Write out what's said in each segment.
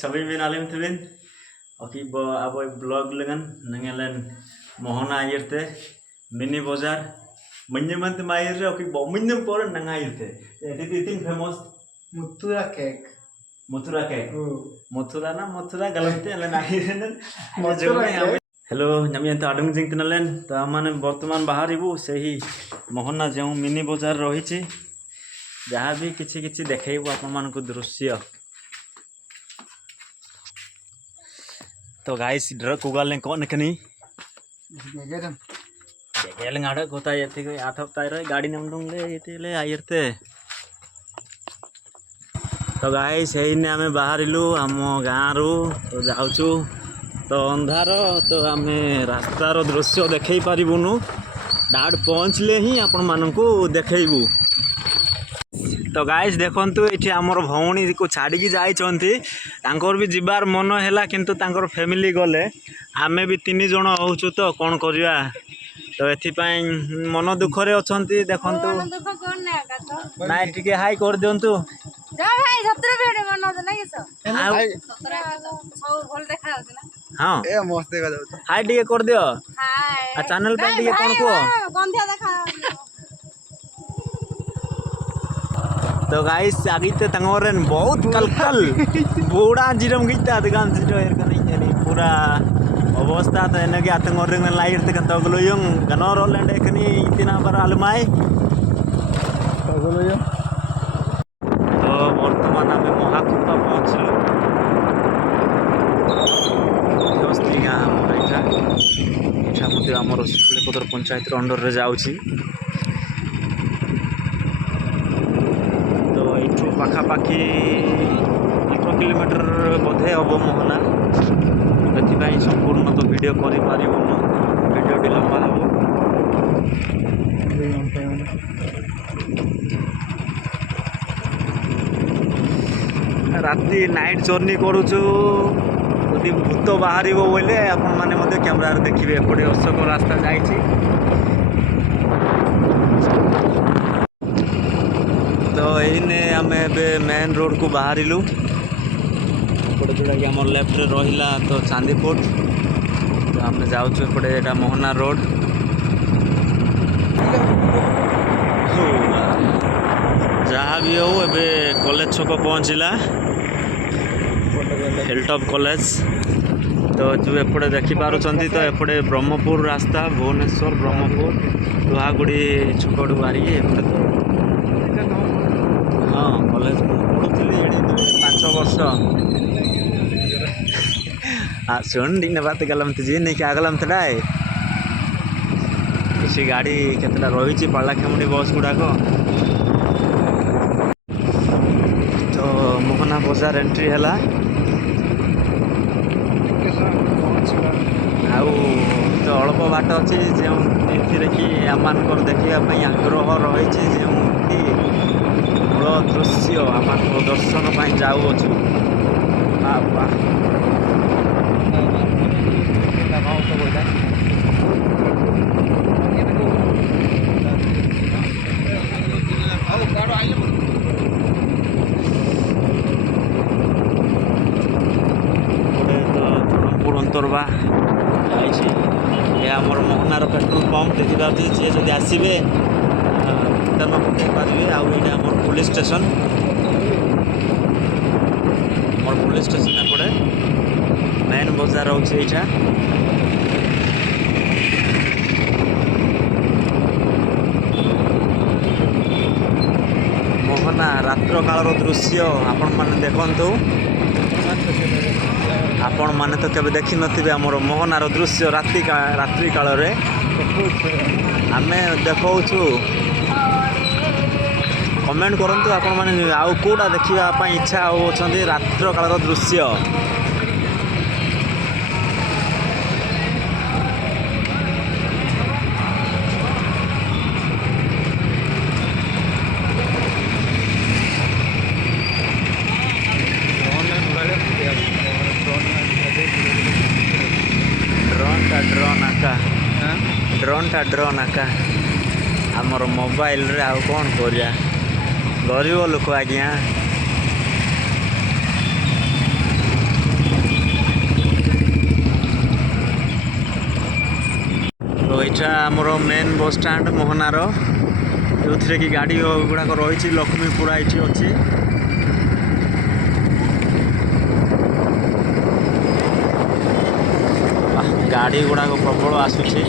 सभी bin alim tibin oki bo aboy blog lengan nangelen mohona ayirte mini bazar menyemant mayir oki bo menyem por nangayirte tin famous Mutura cake. Mathura cake Mathura na Mathura galamte alen ayiren Mathura cake. Hello नमी तो आडम जिंग तिनलेन तो आमाने वर्तमान बाहरिबु सेही मोहना जो mini बजार रही जहाँ भी किछि किछि देखैबु आपन मान को दृश्य तो गाइस ड्र कुगाल ने कोन कनी गेल गाड़ कोता यति को आथप ताय गाड़ी नमडुंग ले यतिले आयरते तो गाइस एइने आमे बाहरिलु हम गाँ रु तो जाउचु तो अंधार तो आम रास्तार दृश्य देखई पारिबुनु डाड पहुँचले ही आपण मानकु देखैबु तो गाइस देखंतु एठी हमर भौणी को छाड़ी की जाइछंती तांकर भी जिबार मन हैला किंतु तांकर फैमिली गले आमे भी 3 जण होउछु तो कोन करिया तो एथि पई मन दुख रे अछंती देखंतु मन दुख कोन ना का तो नाइ टिके हाई कर दियंतु जा भाई 17 भिडियो मन न किसो भाई 17 सब भल देखा होत ना हां ए मस्त देखा जाउछ हाई टिके कर दियो हाय आ चैनल पे टिके कोन को गंधिया देखा तो गाइस आगे ते तंगोरन बहुत कलकल बूढ़ा जिरम गीता दुकान से जो नहीं पूरा अवस्था तो एने के आतंगोरन में लाइट ते कंत गलो यंग गनोर लैंड एकनी इतना पर अलमाई गलो यंग तो वर्तमान में महाकुंभ पहुंचलो दोस्ती गां हमर एठा एठा मते हमर सुपलेपदर पंचायत अंडर रे जाउची पाखापाखि 8 किलोमीटर बोधे हम मोहना से संपूर्ण तो वीडियो करें वीडियो लंबा हम राति नाइट जर्नी करुचु यदि भूत बाहर बोले आपण मैंने कैमेरा देखिए एपटे अशोक रास्ता जाइए तो यही आम मेन रोड को बाहरिलु जोटा कि आम लेफ्ट रहा तो चांदीपुर तो आम जाऊँ एपटे यहाँ मोहना रोड जहाँ भी हो एबे कॉलेज छक पहुँचला हिलटॉप कॉलेज तो जो एपटे देखिपुर तो एपटे ब्रह्मपुर रास्ता भुवनेश्वर ब्रह्मपुर लुहागुड़ी छकड़ू बाहरी एपटे तो हाँ कॉलेज पढ़ुली 5 वर्ष शुण दिन बात गलम जी नहीं क्या गलम था किसी गाड़ी केतटा रही पालाखेमुंडी बस गुड़ाक तो मोहना बजार एंट्री है आउ तो अल्प बाट अच्छी जो कि आम देखापी आग्रह रही जो दृश्य आम दर्शन पर जाऊँ अंतरवा ये आमर मोहनार पेट्रोल पंप देखिए जी जब आसवे तेल पकई पारे आम पुलिस स्टेशन मोर पुलिस स्टेशन एपटे मेन बजार होगा मोहना रात्र कालर दृश्य आपण मैंने देखु आपण मैंने तो केवे देखी नथिबे हमर मोहनार दृश्य रात्रि काल रे आमे देखौछु कमेंट करंतु आपण माने आउ कोडा देखिबा पई इच्छा होछंती रात्र कालर दृश्य ड्रोन आका आमर मोबाइल रे आउ कौन करिया गरीब लोक आज्ञा ଏଇଟା ଆମର ମେନ୍ ବସ୍ ଷ୍ଟାଣ୍ଡ ମୋହନାର, ଯେଉଁଥିରେ କି ଗାଡ଼ି ଗୁଡ଼ାକ ରହିଛି। ଲକ୍ଷ୍ମୀପୁରା ଏଇଠି ଅଛି। ଗାଡ଼ି ଗୁଡ଼ାକ ପ୍ରବଳ ଆସୁଛି।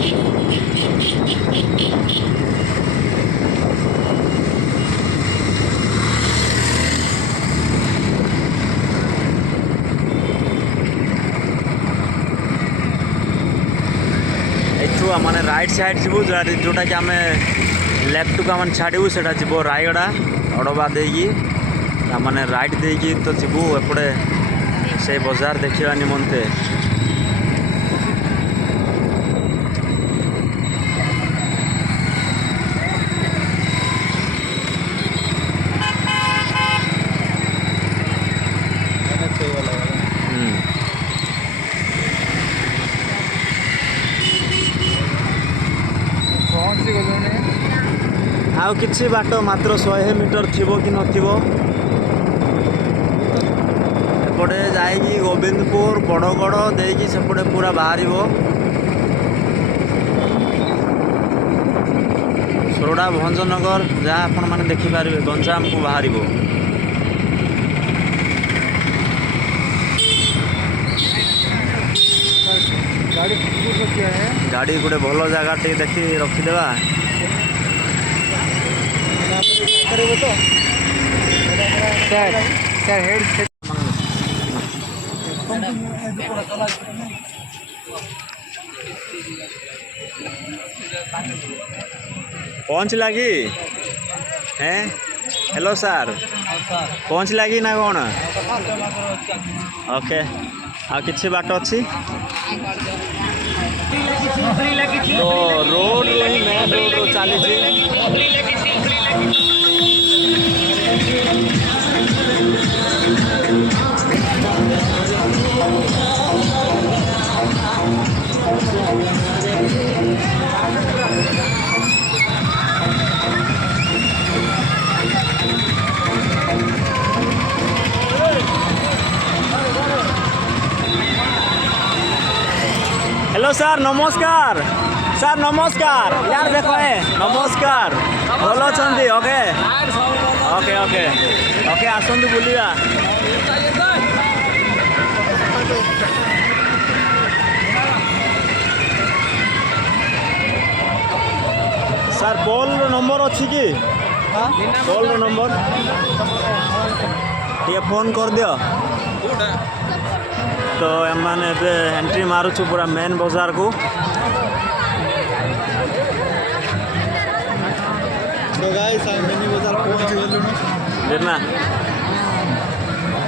ଏଠୁ ମାନେ ରାଇଟ୍ ସାଇଡ଼୍ ଯିବୁ, ଯେଉଁଟାକି ଆମେ ଲେଫ୍ଟକୁ ଆମେ ଛାଡ଼ିବୁ, ସେଇଟା ଯିବ ରାୟଗଡ଼ା ଅଡ଼ବା ଦେଇକି। ମାନେ ରାଇଟ୍ ଦେଇକି ତ ଯିବୁ ଏପଟେ ସେ ବଜାର ଦେଖିବା ନିମନ୍ତେ। ପହଞ୍ଚି ଗଲୁଣି। ଆଉ କିଛି ବାଟ ମାତ୍ର 100 ମିଟର ଥିବ କି ନଥିବ। ଏପଟେ ଯାଇକି ଗୋବିନ୍ଦପୁର ବଡ଼ଗଡ଼ ଦେଇକି ସେପଟେ ପୁରା ବାହାରିବ। ସୋରଡ଼ା ଭଞ୍ଜନଗର ଯାହା ଆପଣମାନେ ଦେଖିପାରିବେ ଗଞ୍ଜାମକୁ ବାହାରିବ। ଗାଡ଼ି ଗୋଟେ ଭଲ ଜାଗା ଟିକେ ଦେଖି ରଖିଦେବା। ପହଞ୍ଚିଲା କି? हेलो सर पहुँचला कि ना कौन ओके आ किसी बाट अच्छी तो रोड ही मेन रोड चली हेलो सर नमस्कार यार देखो नमस्कार भल अच्छा ओके ओके ओके ओके आसतु बुलिया सर बॉल नंबर अच्छी कि बॉल नंबर टे फोन कर दियो तो एमाने एंट्री मारुछु पूरा मेन बाजार को तो गाइस हम मिनी बाजार पहुंच गेलुनु देना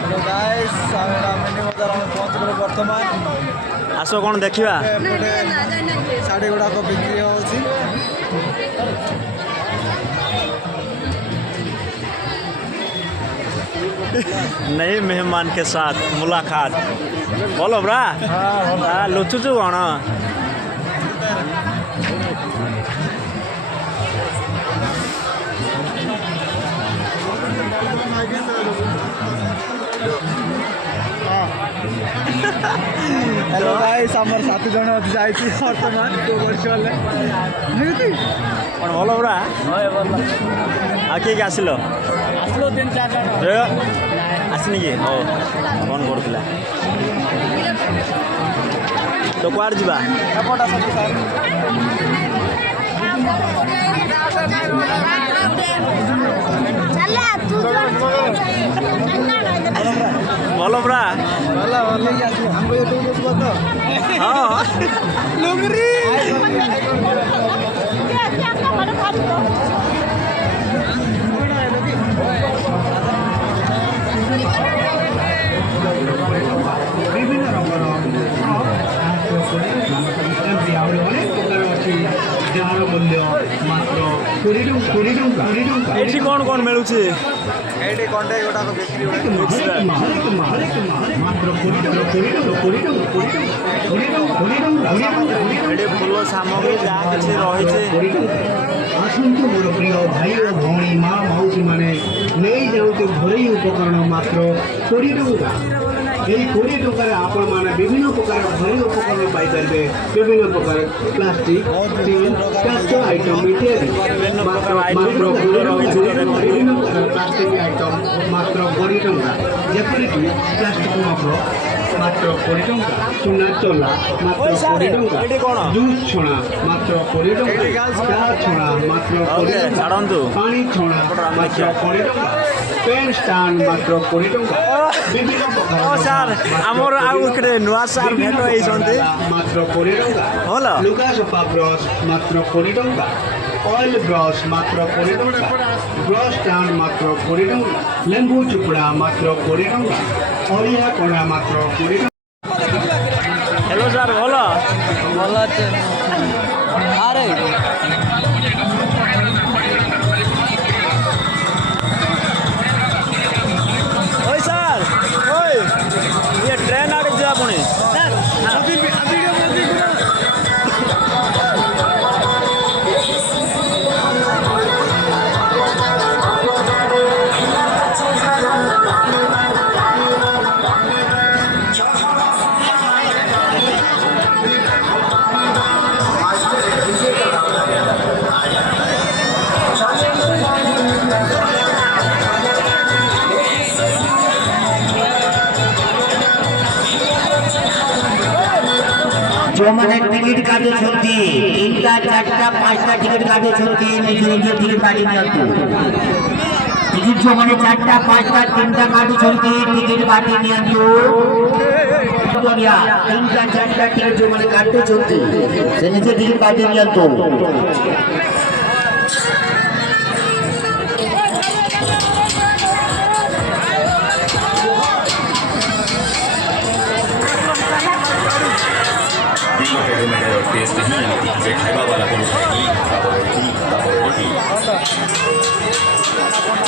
तो गाइस हम मिनी बाजार में पहुंच गलो वर्तमान आसो कौन देखिबा साड़ी गुड़ा को बिक्री होछि नए मेहमान के साथ मुलाकात बोलो ब्रा हाँ लुचुचु कौन हेलो गाइस हमर 7 जण जाई छी वर्तमान 2 वर्ष वाले निति कौन बोलो ब्रा आ के आसिलो 3-4 जण आसनी कि ओ फोन करथिला तो कुआर जीवा एपटा सब चला तू बोलो ब्रा वाला के आसी हमको ये टूर बस तो हां लुंगरी ବିଭିନ୍ନ ରଙ୍ଗର ଯାହାର ମୂଲ୍ୟ ମାତ୍ର 20 ଟଙ୍କା। ଏଠି କଣ କଣ ମିଳୁଛି ଏଇଠି କଣ୍ଟେ ଗୋଟା ବିକ୍ରି ହୁଏ ମାତ୍ର 20 ଟଙ୍କା। ଏଠି ଫୁଲ ସାମଗ୍ରୀ ଯାହା କିଛି ରହିଛି ଆସନ୍ତୁ ମୋର ପ୍ରିୟ ଭାଇ ଓ ଭଉଣୀ ମା ମାଉସୀ ମାନେ ନେଇଯାଆନ୍ତୁ ଘରୋଇ ଉପକରଣ ମାତ୍ର 20 ଟଙ୍କା। এই 20 ଟଙ୍କାରେ ଆପଣମାନେ ବିଭିନ୍ନ ପ୍ରକାର ଘରୋଇ ଉପକରଣ ପାଇପାରିବେ ବିଭିନ୍ନ ପ୍ରକାର ପ୍ଲାଷ୍ଟିକ ଷ୍ଟିଲ୍ କାଚ ଆଇଟମ୍ ଇତ୍ୟାଦି ମାତ୍ର 20 ପ୍ଲାଷ୍ଟିକ ଆଇଟମ୍ ମାତ୍ର 20 ଟଙ୍କା ଯେପରିକି ପ୍ଲାଷ୍ଟିକ ମଗ ମାତ୍ର 20 ଟଙ୍କା ଚୁନା ଚଲା ମାତ୍ର 20 ଟଙ୍କା ଜୁସ୍ ଛଣା ମାତ୍ର 20 ଟଙ୍କା ଚା ଛଣା ମାତ୍ର 20 ଟଙ୍କା ପାଣି ଛଣା ମାତ୍ର 20 ଟଙ୍କା ପେନ୍ ଷ୍ଟାଣ୍ଡ ମାତ୍ର 20 ଟଙ୍କା ବିଭିନ୍ନ ପ୍ରକାର ସାର୍ ଆମର ଆଉ ଗୋଟେ ନୂଆ ସାର୍ ଭେଟ ହେଇଛନ୍ତି ମାତ୍ର 20 ଟଙ୍କା ଭଲ ଲୁଗା ସଫା ବ୍ରଶ ମାତ୍ର 20 ଟଙ୍କା ऑयल ब्रश मात्र 20 टंका ब्रश स्टैंड मात्र 20 टंका लेंबू चुपड़ा मात्र 20 टंका अलिया कोड़ा मात्र 20 टंका हेलो सर बोलो ଭଲ ଅଛି ଆରେ ओए सर ओए ये ट्रेन आगे जा पुणी जो मैंने टिकट काटे छुट्टी 3टा 4टा 5टा टिकट काटे छुट्टी निज निज टिकट काटी नियंतु टिकट जो मैंने 4टा 5टा 3टा काटे छुट्टी टिकट काटी नियंतु 3टा 4टा टिकट जो मैंने काटे छुट्टी से निज टिकट काटी नियंतु टेस्ट ही जे खाइबा वाला को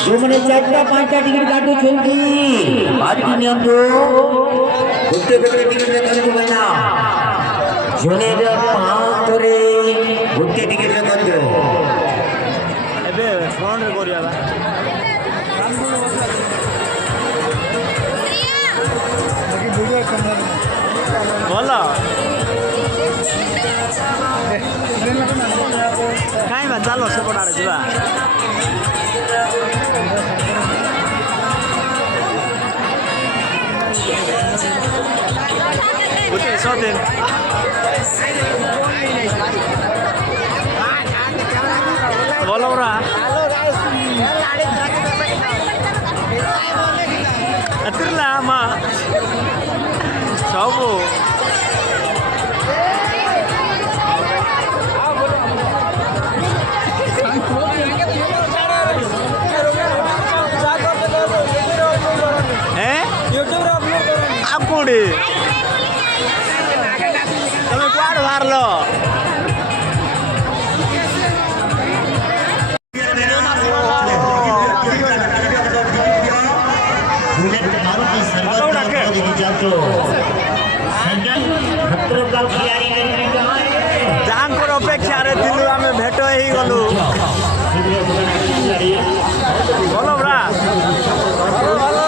जो मैंने 4टा 5टा टिकट काटे छुट्टी बाकी नियंतु गुट्टे गुट्टे टिकट रे करबो बना जोने रे पाँच रे गुट्टे टिकट रे कर दो एबे फोन रे करिया बा ଭିଡ଼ିଓ କ୍ୟାମେରା बोलो କାଇଁ ବା ଚାଲ ସେପଟ ଆଡ଼େ ଯିବା ଗୋଟେ ସଦିନ ଭଲ ପରା ଏତିର୍ଲା ମା ସବୁ କୋଉଠି ତମେ କୁଆଡେ ବାହାରିଲ ଯାହାଙ୍କର ଅପେକ୍ଷାରେ ଥିଲୁ ଆମେ ଭେଟ ହେଇଗଲୁ ଭଲ ପରା ଭଲ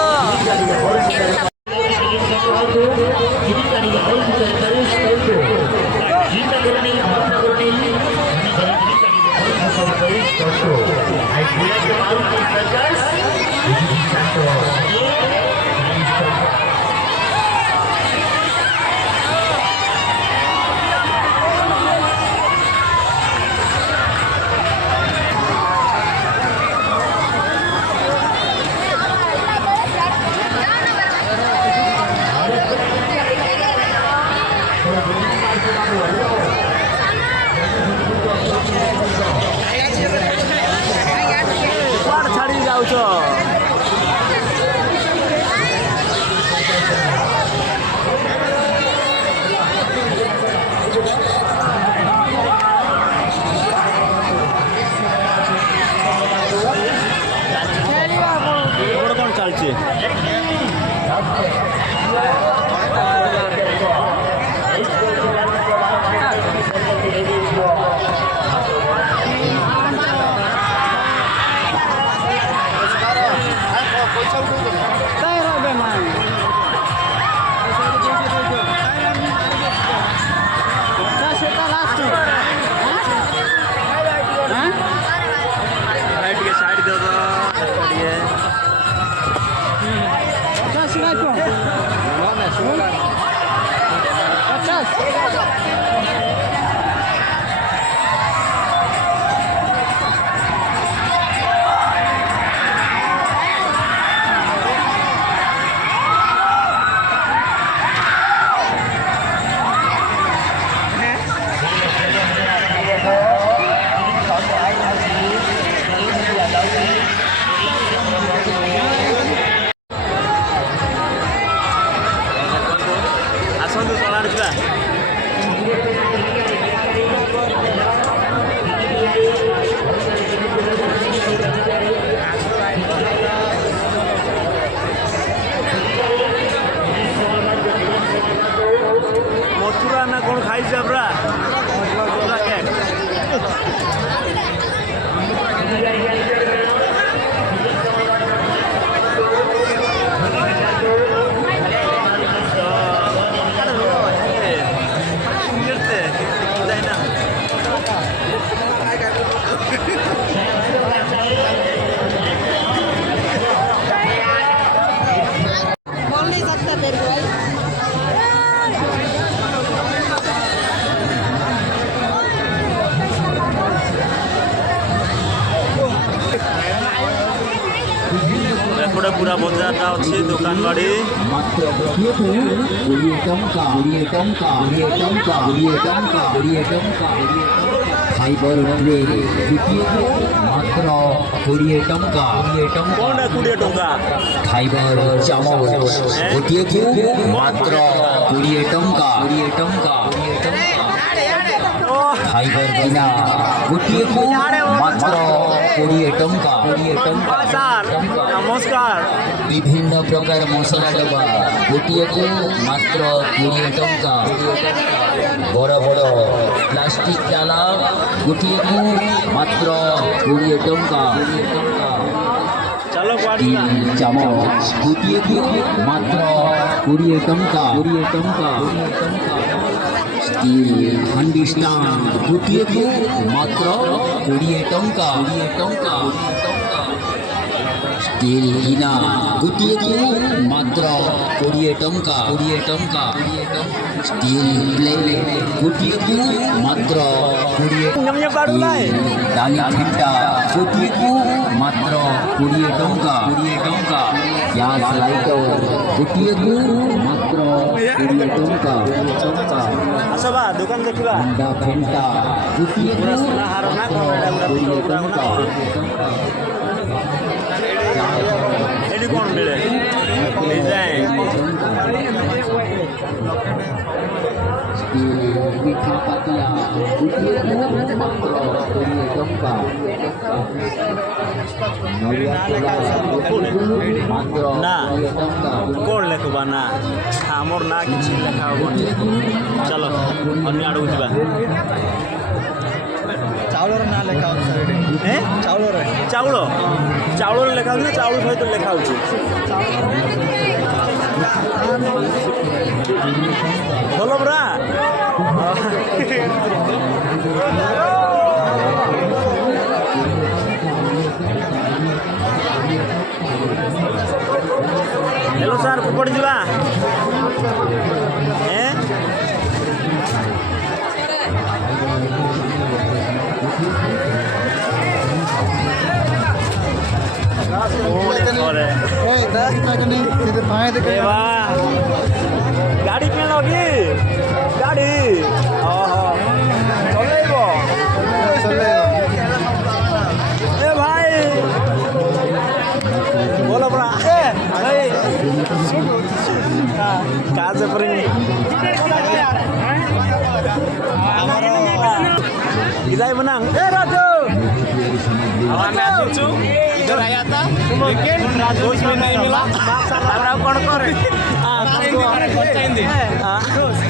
କୁଆଡେ ଛାଡି ଯାଉଛ କଣ ଚାଲିଛି ଆସନ୍ତୁ ଚଳାଣ ଯିବା। ମଥୁରା ନା କ'ଣ ଖାଇଛ ପୁରା ମଥୁରା କେକ୍। ଏପଟେ ପୁରା ବଜାରଟା ଅଛି ଦୋକାନ ବାଡ଼ି। ମାତ୍ର ଗୋଟିଏକୁ 20 ଟଙ୍କା 20 ଟଙ୍କା 20 ଟଙ୍କା 20 ଟଙ୍କା 20 ଟଙ୍କା ଖାଇବାର ରେ ଗୋଟିଏକୁ ମାତ୍ର 20 ଟଙ୍କା 20 ଟଙ୍କା କ'ଣଟା 20 ଟଙ୍କା? ଖାଇବାର ଚାମଚ ଗୋଟିଏକୁ ମାତ୍ର 20 ଟଙ୍କା 20 ଟଙ୍କା 20 ଟଙ୍କା ଖାଇବାର ଗିନା ଗୋଟିଏକୁ ମାତ୍ର 20 ଟଙ୍କା 20 ଟଙ୍କା ସାର୍ ନମସ୍କାର। বিভিন্ন প্রকার মশলা ডবা গোটিয়েকু মাত্র 20 টঙ্কা বড় বড় প্লাস্টিক ডালা গোটিয়েকু মাত্র 20 টঙ্কা ଚାଲ କୁଆଡ଼େ ଯିବା? চামচ গোটিয়েকু মাত্র 20 টঙ্কা 20 টঙ্কা স্টিল হান্ডি স্ট্যান্ড গোটিয়েকু মাত্র 20 টঙ্কা 20 টঙ্কা স্টিল গিনা গোটিয়েকু মাত্র 20 টঙ্কা 20 টঙ্কা স্টিল প্লেট গোটিয়েকু মাত্র 20 Nyamnya baru lah. ডালি ঘন্টা গোটিয়েকু মাত্র 20 টঙ্কা 20 টঙ্কা গ্যাস লাইটার গোটিয়েকু মাত্র 20 টঙ্কা 20 টঙ্কা ଆସ ବା ଦୋକାନ ଦେଖିବା। ঠান্ডা ঘন্টা গোটিয়েকু ପୁରା ସୁନା ହାର ନା କ'ଣ ଏଇଟା ପୁରା ପିତ୍ତଳ ଗୁଡ଼ା ନା କ'ଣ? ଏଠି କ'ଣ ମିଳେ? ଡିଜାଇନ পিঠা পাতিয়া গোটিয়েকু মাত্র 20 টঙ্কা নড়িয়া তেল গোটিয়েকু মাত্র না 20 ଟଙ୍କା କ'ଣ ଲେଖବା ନା ଆମର ନା କିଛି ଲେଖା ହବନି। ଚାଲ ଅନ୍ୟ ଆଡ଼କୁ ଯିବା। ଚାଉଳର ନାଁ ଲେଖା ହେଉଛି ସାର୍ ଏଠି। ଏଁ? ଚାଉଳରେ ଚାଉଳ ଚାଉଳରେ ଲେଖା ହେଉଛି ନା ଚାଉଳ ସହିତ ଲେଖା ହେଉଛି? ଭଲ ପରା। हेलो सार कुपड़ ଯିବା? गाड़ी किन कि गाड़ी चलेब ए भाई बोलो पड़ा कहाँ से पर इधर menang राजू हमें आसुचु इधर आया था लेकिन राजू नहीं मिला हमरा कौन करे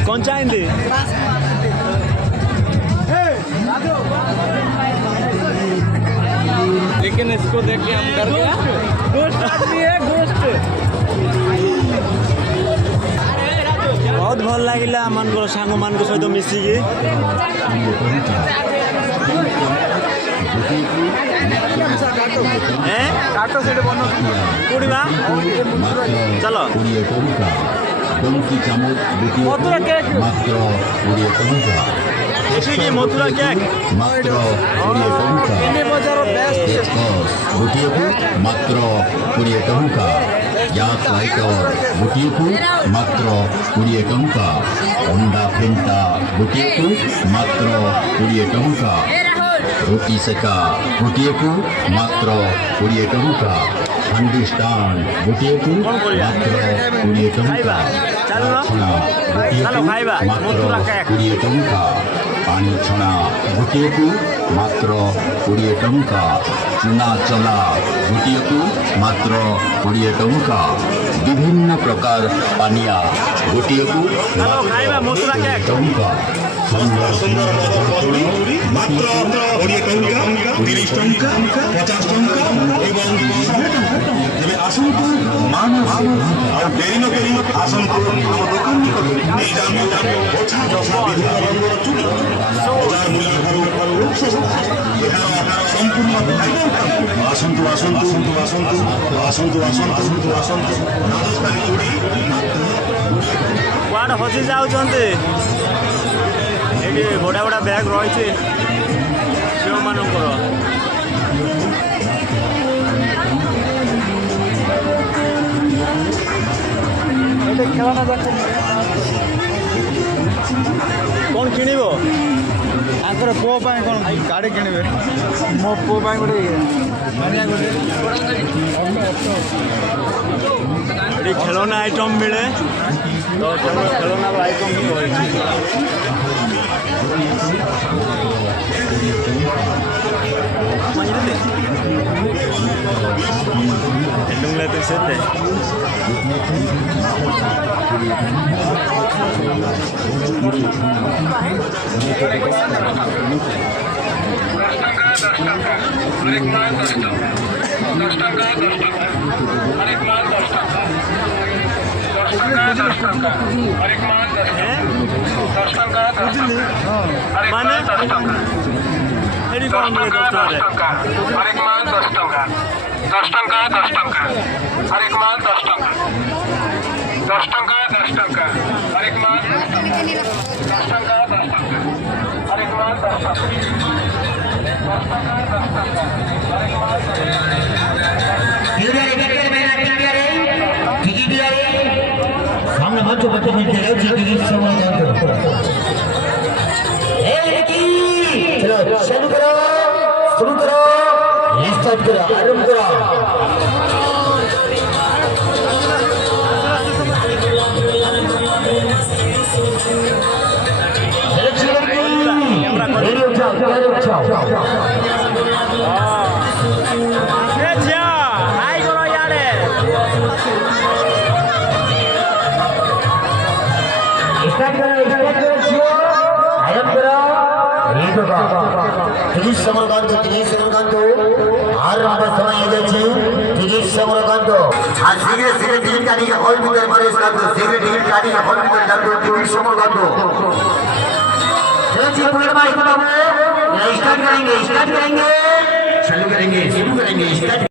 कौन चाहिए लेकिन इसको देख के हम डर गया गोश्त आदमी है गोश्त बहुत भल लगिला मन सांग मान सहित मिसिकी काट से बन कोड़ी चलो ଟଙ୍କି ଚାମଚ ମଥୁରା ଗୋଟିଏ କେକ୍। ମାତ୍ର 20 ଟଙ୍କା ଏଠିକି ମଥୁରା କେକ୍ ମାତ୍ର 20 ଟଙ୍କା ତିନି ବଜାର ବେଷ୍ଟ ସ୍କଚ୍ ଗୋଟିଏକୁ ମାତ୍ର 20 ଟଙ୍କା ଗ୍ୟାସ୍ ଲାଇଟର ଗୋଟିଏକୁ ମାତ୍ର 20 ଟଙ୍କା ଅଣ୍ଡା ଫେଣ୍ଟା ଗୋଟିଏକୁ ମାତ୍ର 20 ଟଙ୍କା ରୁଟି ସେକା ଗୋଟିଏକୁ ମାତ୍ର 20 ଟଙ୍କା ହାଣ୍ଡି ଷ୍ଟାଣ୍ଡ ଗୋଟିଏକୁ ମାତ୍ର 20 ଟଙ୍କା ଛଣା ଗୋଟିଏକୁ ମାତ୍ର 20 ଟଙ୍କା ପାଣି ଛଣା ଗୋଟିଏକୁ ମାତ୍ର 20 ଟଙ୍କା ଚୁନା ଚଲା ଗୋଟିଏକୁ ମାତ୍ର 20 ଟଙ୍କା ବିଭିନ୍ନ ପ୍ରକାର ପାନିଆ ଗୋଟିଏକୁ ଖାଇବା ମଥୁରା କେକ୍। ଟଙ୍କା ସୁନ୍ଦର ସୁନ୍ଦର ମାତ୍ର 20 ଟଙ୍କା 30 ଟଙ୍କା 50 ଟଙ୍କା ଏବଂ ତେବେ ଆସନ୍ତୁ ଆଉ ଡେରି ନ କରି ଆସନ୍ତୁ ଆମ ଦୋକାନ ନିକଟରେ ନେଇଯାଆନ୍ତୁ ବଛା ବଛା ବିଭିନ୍ନ ରଙ୍ଗର ଚୁଡ଼ି ବଜାର ମୂଲ୍ୟ ଠାରୁ ଏହାର ଆକାର ସମ୍ପୂର୍ଣ୍ଣ ଆସନ୍ତୁ ଆସନ୍ତୁ ଆସନ୍ତୁ ଆସନ୍ତୁ ଆସନ୍ତୁ ଆସନ୍ତୁ ରାଜସ୍ଥାନୀ ଚୁଡ଼ି କୁଆଡ଼େ ହଜି ଯାଉଛନ୍ତି ଏଠି ବଢ଼ିଆ ବଢ଼ିଆ ବ୍ୟାଗ୍ ରହିଛି ଝିଅମାନଙ୍କର ଏଠି ଖେଳନା ଯାକ କ'ଣ କିଣିବ ତାଙ୍କର ପୁଅ ପାଇଁ କ'ଣ ଗାଡ଼ି କିଣିବେ ମୋ ପୁଅ ପାଇଁ ଗୋଟେ ଏଠି ଖେଳନା ଆଇଟମ୍ ମିଳେ ତ ଖେଳନାର ଆଇଟମ୍ ହିଁ ରହିଛି Endungnya itu sete. Mana? Ini kau ambil 10 टका हर एक माल 10 टका 10 टका 10 टका हर एक माल 10 टका 10 टका 10 टका हर एक माल 10 टका 10 टका हर एक माल 10 टका 10 टका 10 टका हर एक माल सामने बच्चों बच्चों मिलते हैं जी समझ चलो शुरू करो स्टार्ट करो आरंभ करो তিরিশ সমরকান্ত আরম্ভ সময় গেছে 30 সমরকান্ত আর সিগারেট সিগারেট টিকিট কাটিয়ে হল ভিতরে প্রবেশ করতো সিগারেট টিকিট কাটিয়ে হল ভিতরে যাতো 30 সমরকান্ত चलो जी पुलिस भाई बाबू स्टार्ट करेंगे शुरू करेंगे स्टार्ट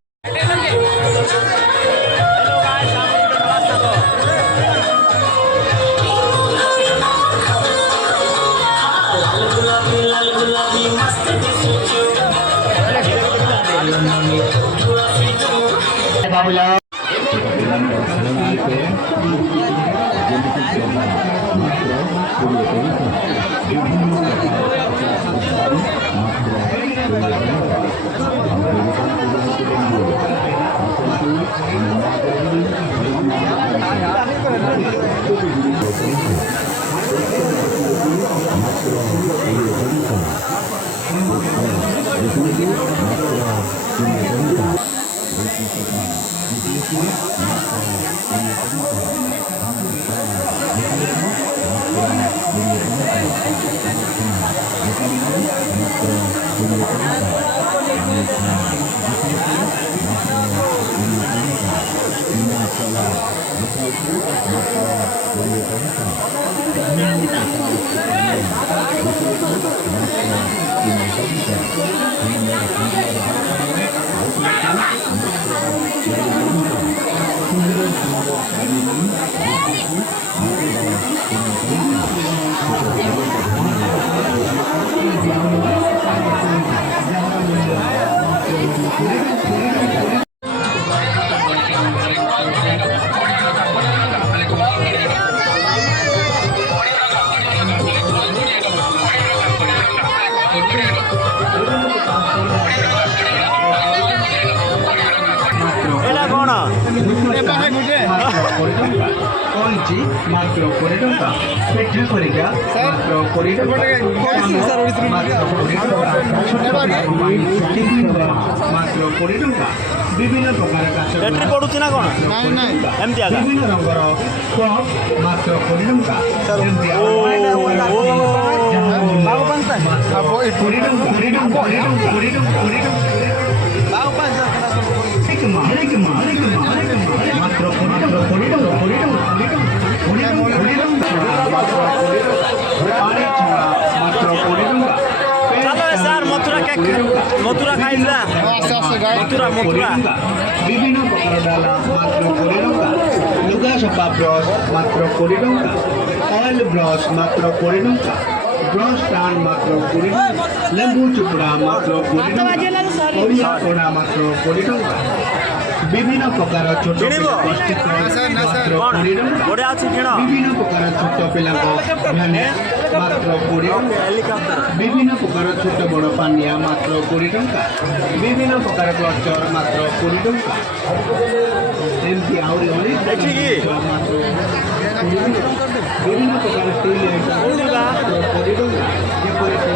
बाबूला ଟଙ୍କା କଇଁଚି ମାତ୍ର 20 ଟଙ୍କା ପିଠା ଖରିକା ମାତ୍ର 20 ଟଙ୍କା ମାତ୍ର 20 ଟଙ୍କା ଛୋଟ ପିଲାଙ୍କ ପାଇଁ ଟିଫିନ୍ ବକ୍ସ ମାତ୍ର 20 ଟଙ୍କା ବିଭିନ୍ନ ପ୍ରକାର କାଚ ବ୍ୟାଟେରୀ ପଡୁଛି ନା କ'ଣ ଏମିତି ଆକା ବିଭିନ୍ନ ରଙ୍ଗର କପ୍ ମାତ୍ର 20 ଟଙ୍କା ଏମିତି ଆଉ ଚାଲ ସାର୍ ମଥୁରା କେକ୍ ମଥୁରା ଖାଇଲା ମଥୁରା ମଥୁରା ବିଭିନ୍ନ ପ୍ରକାର ଡାଲା ମାତ୍ର 20 ଟଙ୍କା ଲୁଗା ସଫା ବ୍ରସ୍ ମାତ୍ର 20 ଟଙ୍କା ଅଏଲ୍ ବ୍ରସ୍ ମାତ୍ର 20 ଟଙ୍କା ବ୍ରସ୍ ଷ୍ଟାଣ୍ଡ ମାତ୍ର 20 ଟଙ୍କା ଲେମ୍ବୁ ଚୁପୁଡ଼ା ମାତ୍ର 20 ଟଙ୍କା ଓଡ଼ିଆ କୋଡ଼ା ମାତ୍ର 20 ଟଙ୍କା ବିଭିନ୍ନ ପ୍ରକାର ଛୋଟ ମାତ୍ର 20 ଟଙ୍କା ବଢ଼ିଆ ଅଛି କିଣ ବିଭିନ୍ନ ପ୍ରକାର ଛୋଟ ପିଲାଙ୍କ ଭ୍ୟାନିଟ୍ ମାତ୍ର 20 ଟଙ୍କା ବିଭିନ୍ନ ପ୍ରକାର ଛୋଟ ବଡ଼ ପାନିଆ ମାତ୍ର 20 ଟଙ୍କା ବିଭିନ୍ନ ପ୍ରକାର କ୍ଲଚର ମାତ୍ର 20 ଟଙ୍କା ଏମିତି ଆହୁରି ଅନେକ ଏଠିକି ମାତ୍ର 20 ଟଙ୍କା ବିଭିନ୍ନ ପ୍ରକାର ଷ୍ଟିଲ୍ ଆଇଟମ୍ ମାତ୍ର 20 ଟଙ୍କା ଯେପରିକି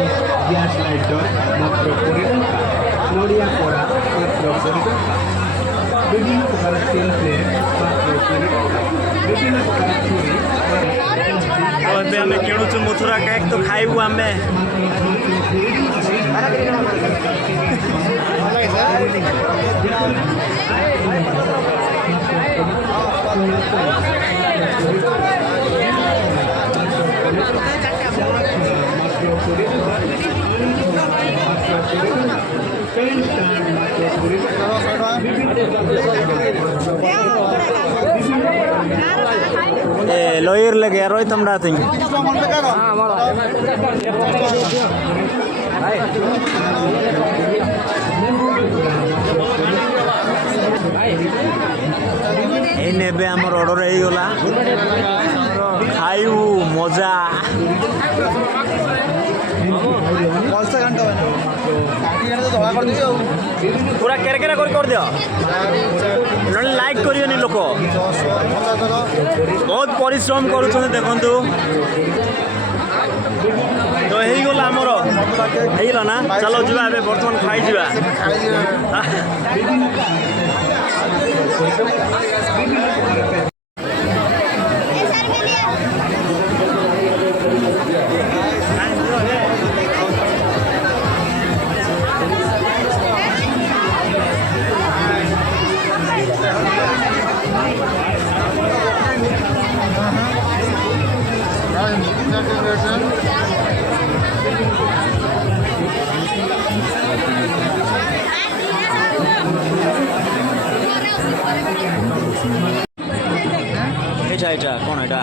ଗ୍ୟାସ୍ ଲାଇଟର ମାତ୍ର 20 ଟଙ୍କା ନଡ଼ିଆ କୋଡ଼ା ମାତ୍ର 20 ଟଙ୍କା ବିଭିନ୍ନ ପ୍ରକାର ଷ୍ଟିଲ୍ ପ୍ଲେଟ୍ ମାତ୍ର 20 ଟଙ୍କା ବିଭିନ୍ନ ପ୍ରକାର ଛୁରୀ ତ ଏବେ ଆମେ କିଣୁଛୁ ମଥୁରା କେକ୍ ତ ଖାଇବୁ ଆମେ ಲೋಯರ್ ಲಗೆ ರೋಯ್ ತಮ್ಡಾ ತಿಂಗ್ এই নেবে আমার অর্ডর হয়েগলা খাইবু মজা পুরা কেরে কেরে করে নহলে লাইক করিওনি লোক বহুত পরিশ্রম করুছেন দেখুন তো হয়েগলা আমার হয়েগলা না চলো যা এবে বর্তমান খাই যা এটা এটা কোন এটা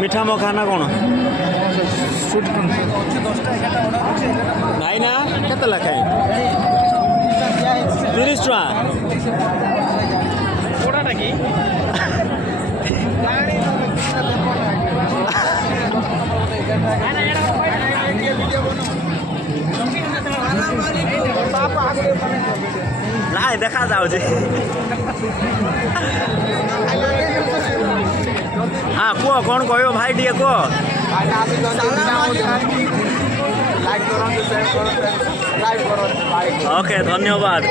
মিঠা মখানা কোন ନାଇଁ ନା କେତେ ଲେଖାଏଁ 30 ଟଙ୍କା କୋଡ଼ାଟା କି ନାଇଁ ଦେଖାଯାଉଛି ହଁ କୁହ କ'ଣ କହିବ ଭାଇ ଟିକେ କୁହ ଓକେ ଧନ୍ୟବାଦ।